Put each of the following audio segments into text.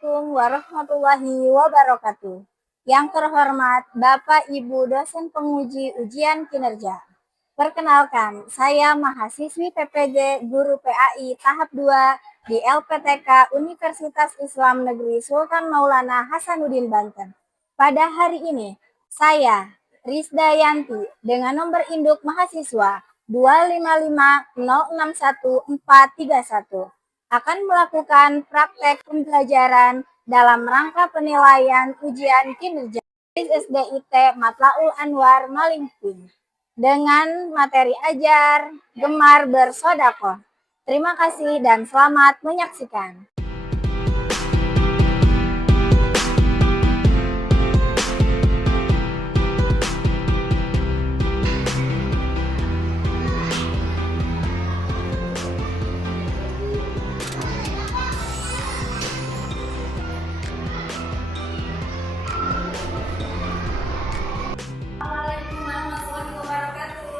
Assalamualaikum warahmatullahi wabarakatuh. Yang terhormat Bapak Ibu dosen penguji ujian kinerja. Perkenalkan, saya mahasiswi PPG Guru PAI tahap 2 di LPTK Universitas Islam Negeri Sultan Maulana Hasanuddin Banten. Pada hari ini, saya Risdayanti dengan nomor induk mahasiswa 255061431 akan melakukan praktek pembelajaran dalam rangka penilaian ujian kinerja SDIT Matlaul Anwar Malingping dengan materi ajar Gemar Bersodakoh. Terima kasih dan selamat menyaksikan. Assalamualaikum warahmatullahi wabarakatuh.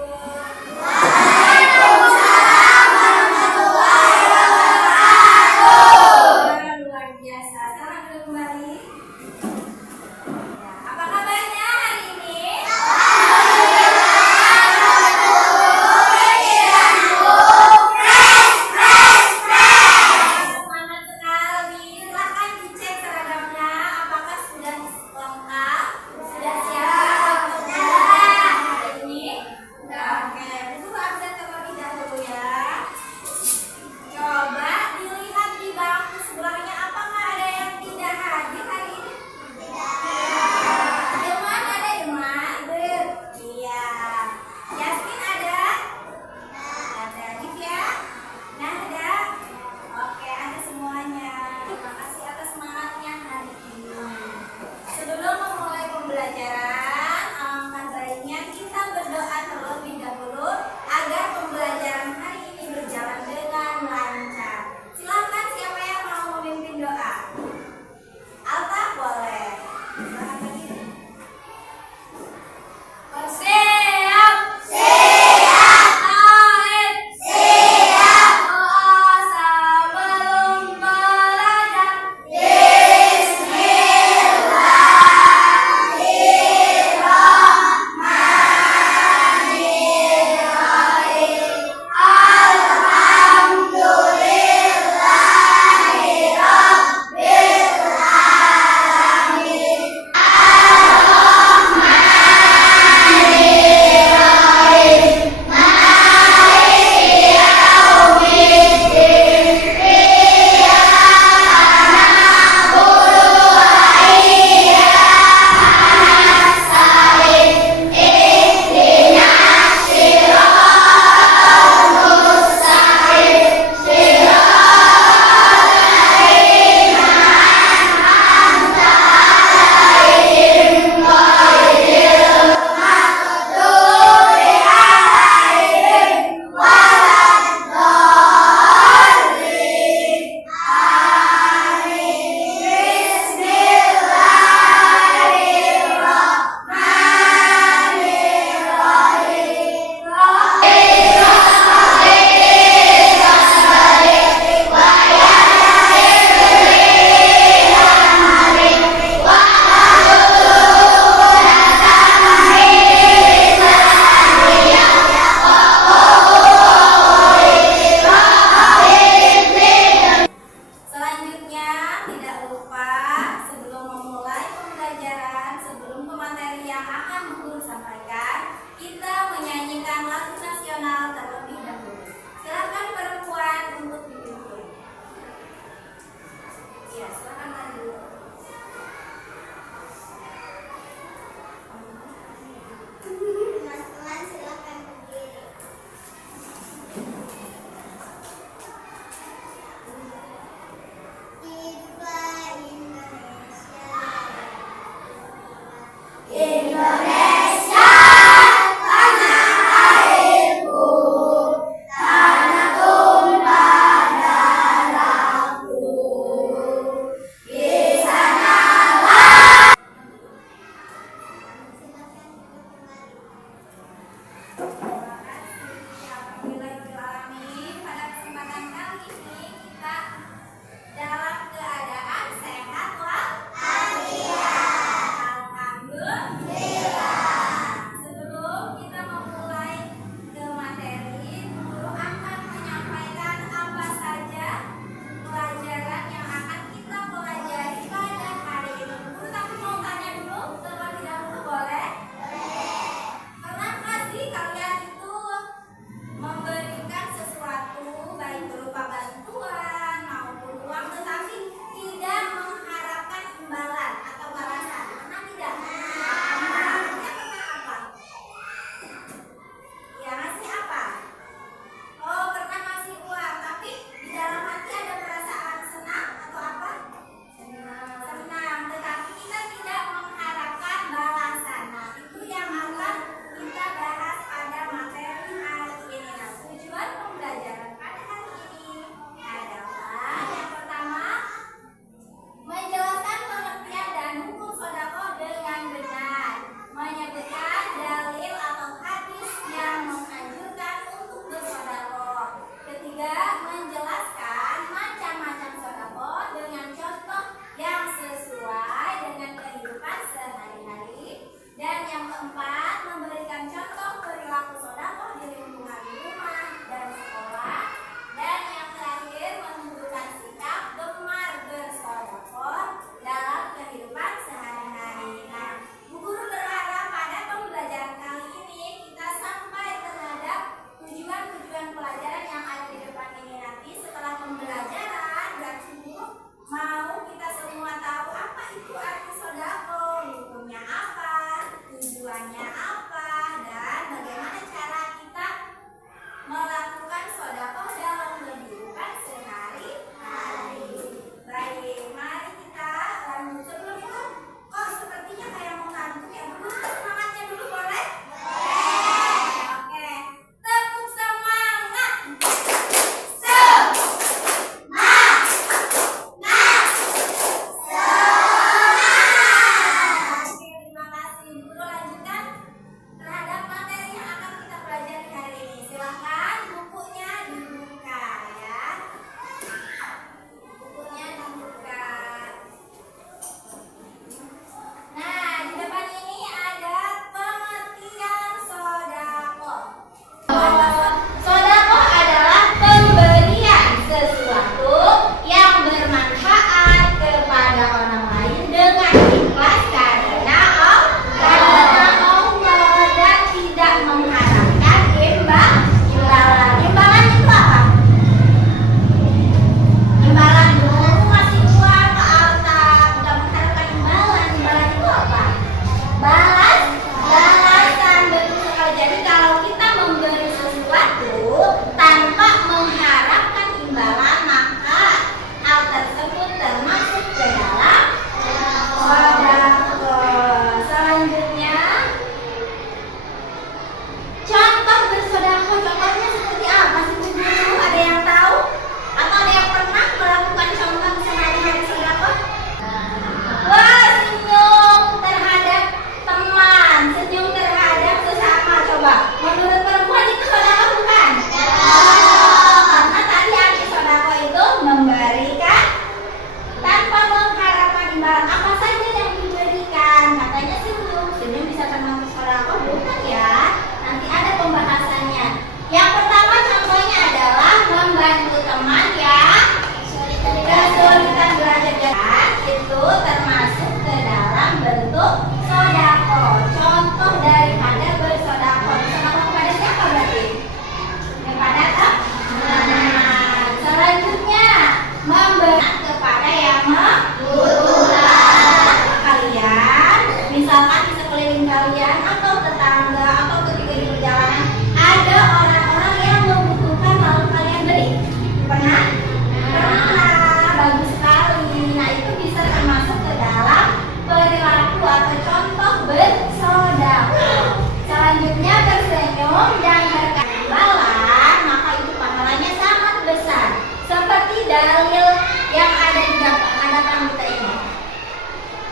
dalil yang ada di hadapan kita ini.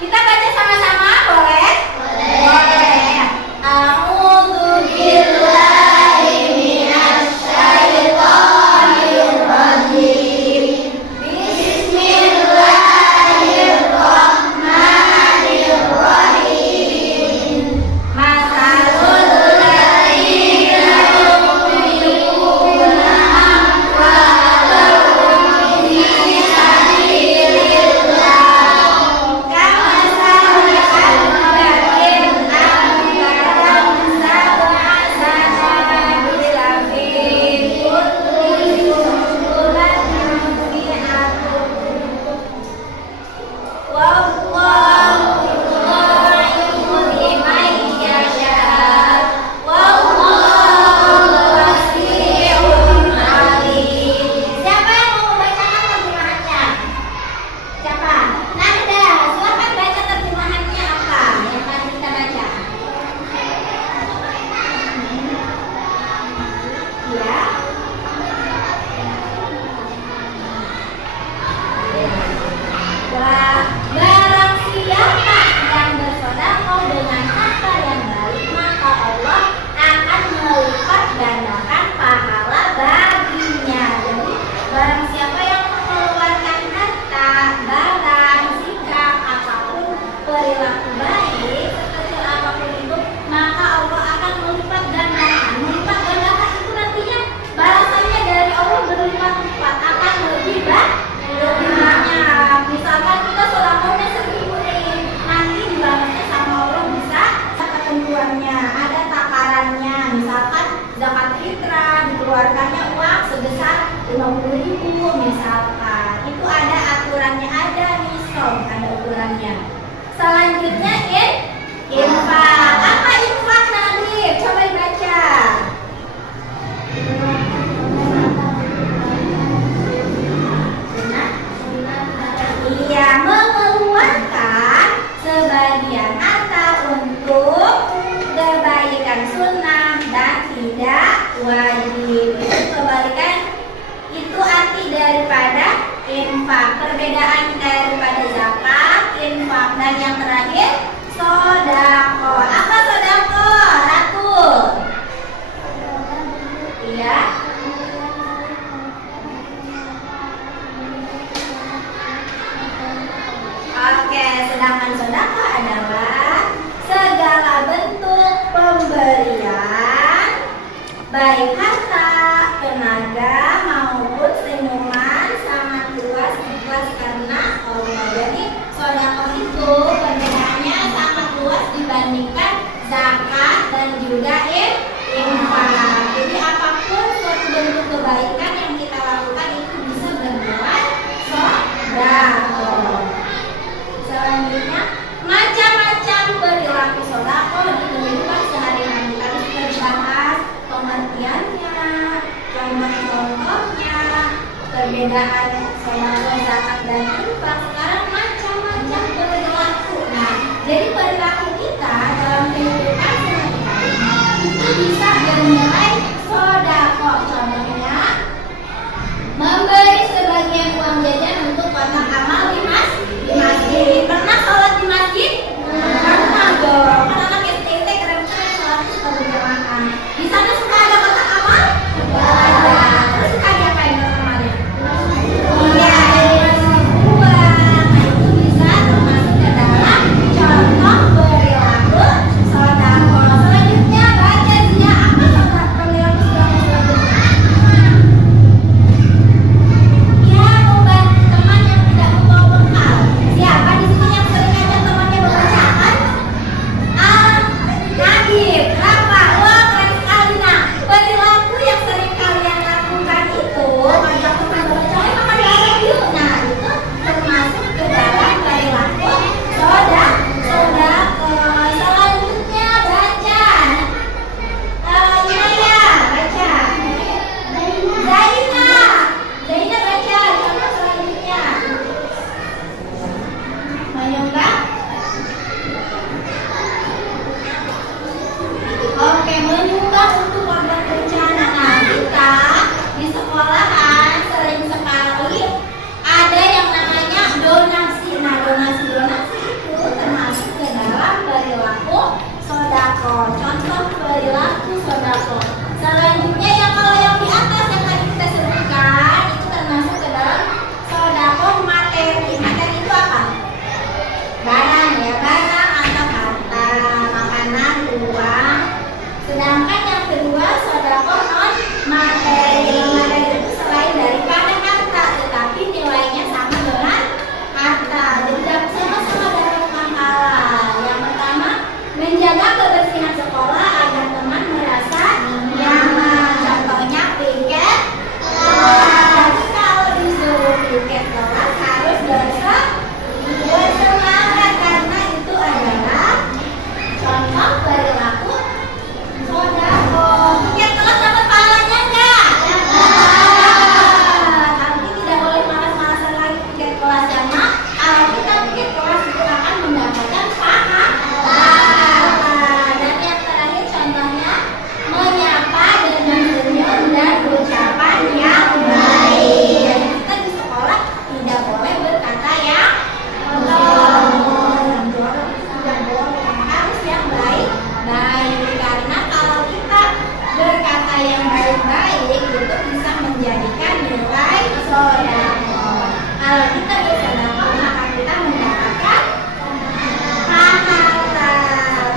Kita baca sama-sama, boleh? Boleh. A'udzu billahi minasy syaithanir rajim. Bismillahirrahmanirrahim. Masalul ladzina yunfiquna amwalahum fi sabilillah kamathali habbatin anbatat sab'a sanabil fi kulli sumbulatin mi'atun wallahu yudha'ifu liman yasha' wallahu wasi'un 'alim. Siapa yang mau membacakan terjemahannya? Siapa? Nanda, silakan baca terjemahannya apa yang akan kita baca. Ya. Barang siapa yang bersedekah dengan harta yang baik, maka Allah akan melipat gandakan pahala baginya. Jadi barang siapa yang mengeluarkan harta, barang, sikap, apapun perilaku baik, sekecil apapun itu, maka Allah akan melipat gandakan. Melipat gandakan itu nantinya balasannya dari Allah berlipat-lipat, akan lebih banyak. Misalkan kita sodaqahnya 1.000 nih, nanti dibalasnya sama Allah bisa ketentuannya, ada takarannya. Misalkan zakat fitrah dikeluarkannya uang sebesar 50.000 misalkan, itu ada aturannya, ada nisab, ada ukurannya. Selanjutnya infak. Apa infak nanti? Coba dibaca. Ia mengeluarkan sebagian harta untuk kebaikan sunnah dan tidak wajib. Itu kebalikan, itu arti daripada infak. Perbedaan daripada zakat, infak, dan yang terakhir sodaqah. Apa sodaqah, Ratu? Iya. Oke, sedangkan sedekah adalah segala bentuk pemberian, baik harta, tenaga, maupun senyuman, sangat luas ikhlas karena Allah. Jadi sedekah itu perbedaannya sangat luas dibandingkan zakat dan juga infak. Jadi apapun suatu bentuk kebaikan yang kita lakukan itu bisa berbuat sedekah. Selanjutnya, macam-macam perilaku sedekah di kehidupan sehari-hari. Tadi sudah dibahas pengertiannya, contoh-contohnya, perbedaan sedekah, zakat, dan infak. Sekarang macam-macam perilaku. Nah, jadi perilaku kita dalam kehidupan sehari-hari itu bisa bernilai sedekah. Contohnya, memberi sebagian uang jajan untuk kotak amal di masjid. Pernah sholat di masjid? Pernah dong. Kan anak STT keren-keren sholat suka berjamaah. Di sana suka ada kotak amal? Ada. Terus suka diapain kotak amalnya? Iya, dikasih uang. Nah, itu bisa termasuk ke dalam contoh perilaku sedekah. Selanjutnya baca dia apa perilaku sedekah selanjutnya? Kalau kita bersedekah maka kita mendapatkan pahala.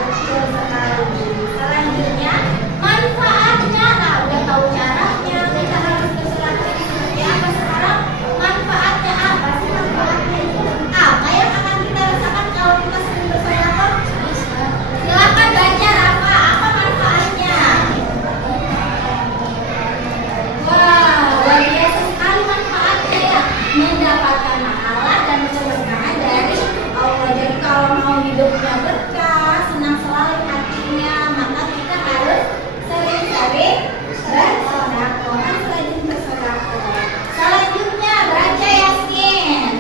Betul sekali. Selanjutnya manfaatnya. Nah, udah tahu caranya, kita harus bersedekah seperti apa sekarang. Manfaatnya apa sih? Manfaatnya itu apa yang akan kita rasakan kalau kita sering bersedekah? Silakan baca Rafa, apa manfaatnya? Wah, luar biasa sekali manfaatnya ya. Mendapatkan pahala dan keberkahan dari Allah. Jadi kalau mau hidupnya berkah, senang selalu hatinya, maka kita harus sering-sering bersedekah. Harus rajin bersedekah. Selanjutnya baca Yasin.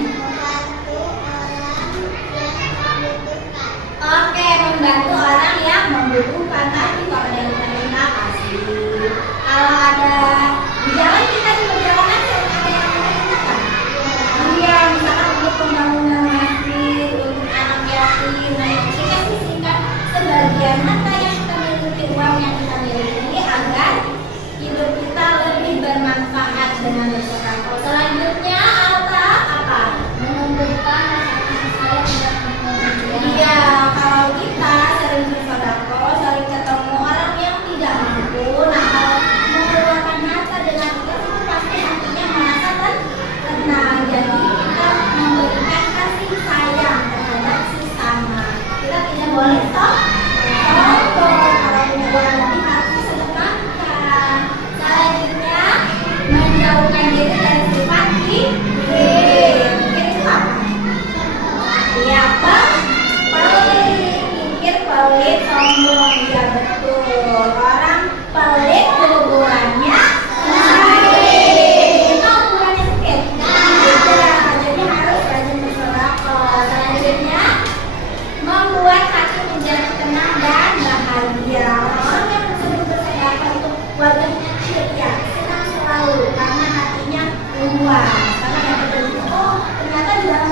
Oke, membantu orang yang membutuhkan. Tadi kalau ada yang terima kasih. Kalau ada di jalan kita di perjalanan ada yang memerintahkan. Iya, misalkan untuk pembangunan masjid, untuk anak yatim. Nah, kita sisihkan sebagian harta yang kita miliki, uang yang kita miliki agar hidup kita lebih bermanfaat dengan bersedekah. Selanjutnya apa? Menumbuhkan rasa kasih sayang dan pengertian. Iya, kalau kita sering bersedekah, sering ketemu orang yang tidak mampu, nah kalau mengeluarkan harta dengan ikhlas itu pasti hatinya merasa tenang. Jadi kita memberikan kasih sayang terhadap sesama. Kita tidak boleh sombong. Kalau punya uang lebih harus sedekahkan. Selanjutnya menjauhkan diri dari sifat iri. Itu apa? Iya, pelit, pelit, sombong. Ya betul. Orang pelit kuburannya sakit. Itu kuburannya sakit. Jadi harus rajin bersedekah. Selanjutnya membuat hati menjadi tenang dan bahagia. Orang yang sering bersedekah itu wajahnya ceria, senang selalu karena hatinya luas. Karena yang terjadi, oh ternyata di dalam